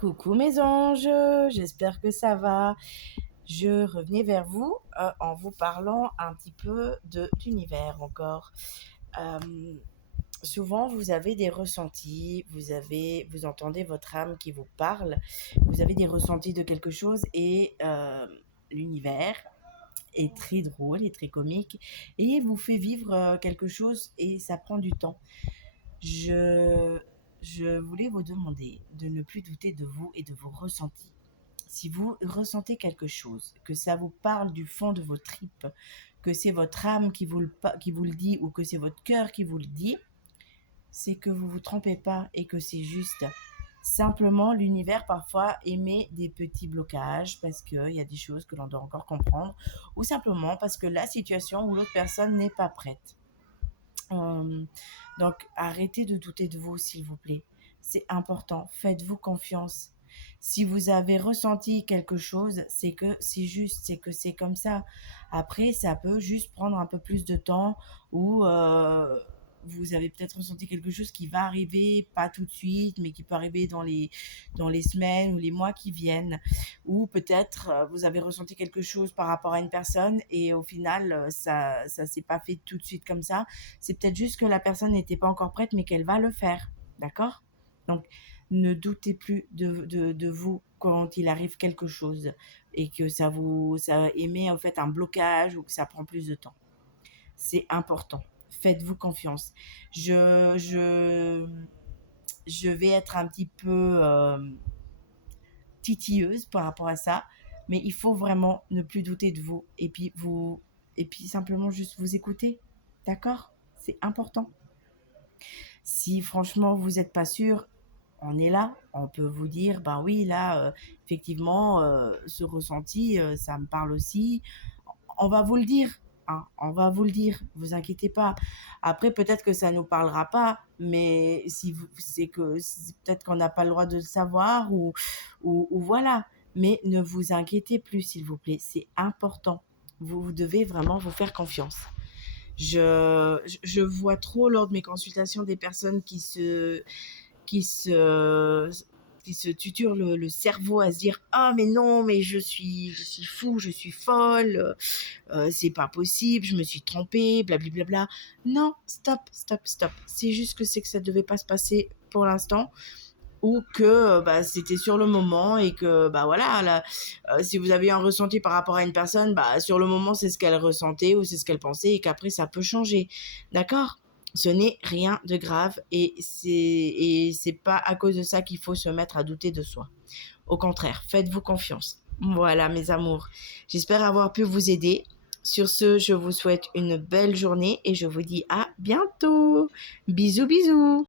Coucou mes anges, j'espère que ça va. Je revenais vers vous en vous parlant un petit peu de l'univers encore. Euh, Souvent vous avez des ressentis, vous entendez votre âme qui vous parle, vous avez des ressentis de quelque chose et l'univers est très drôle et très comique et vous fait vivre quelque chose et ça prend du temps. Je, je voulais vous demander de ne plus douter de vous et de vos ressentis. Si vous ressentez quelque chose, que ça vous parle du fond de vos tripes, que c'est votre âme qui vous le dit ou que c'est votre cœur qui vous le dit, c'est que vous ne vous trompez pas et que c'est juste. Simplement, l'univers parfois émet des petits blocages parce qu'il y a des choses que l'on doit encore comprendre ou simplement parce que la situation ou l'autre personne n'est pas prête. Euh, donc, arrêtez de douter de vous, s'il vous plaît. C'est important. Faites-vous confiance. Si vous avez ressenti quelque chose, c'est que c'est juste, c'est que c'est comme ça. Après, ça peut juste prendre un peu plus de temps ou vous avez peut-être ressenti quelque chose qui va arriver, pas tout de suite, mais qui peut arriver dans les semaines ou les mois qui viennent. Ou peut-être vous avez ressenti quelque chose par rapport à une personne et au final, ça s'est pas fait tout de suite comme ça. C'est peut-être juste que la personne n'était pas encore prête, mais qu'elle va le faire. D'accord? Donc, ne doutez plus de vous quand il arrive quelque chose et que ça émet en fait un blocage ou que ça prend plus de temps. C'est important. Faites-vous confiance. Je, je, je vais être un petit peu titilleuse par rapport à ça, mais il faut vraiment ne plus douter de vous et puis simplement juste vous écouter. D'accord? C'est important. Si franchement vous n'êtes pas sûr, on est là, on peut vous dire, ben oui, là, effectivement, ce ressenti, ça me parle aussi. On va vous le dire, hein, on va vous le dire, vous inquiétez pas. Après, peut-être que ça nous parlera pas, mais si c'est peut-être qu'on n'a pas le droit de le savoir ou voilà. Mais ne vous inquiétez plus, s'il vous plaît, c'est important. Vous devez vraiment vous faire confiance. Je vois trop lors de mes consultations des personnes qui se, qui se tuturent le cerveau à se dire ah mais non mais je suis fou, je suis folle, c'est pas possible, je me suis trompée, blablabla. Non, stop, stop, stop. C'est juste que c'est que ça devait pas se passer pour l'instant ou que bah, c'était sur le moment et que bah voilà si vous avez un ressenti par rapport à une personne bah sur le moment c'est ce qu'elle ressentait ou c'est ce qu'elle pensait et qu'après ça peut changer, d'accord, ce n'est rien de grave et c'est pas à cause de ça qu'il faut se mettre à douter de soi. Au contraire, faites-vous confiance. Voilà mes amours, j'espère avoir pu vous aider. Sur ce, je vous souhaite une belle journée et je vous dis à bientôt. Bisous bisous.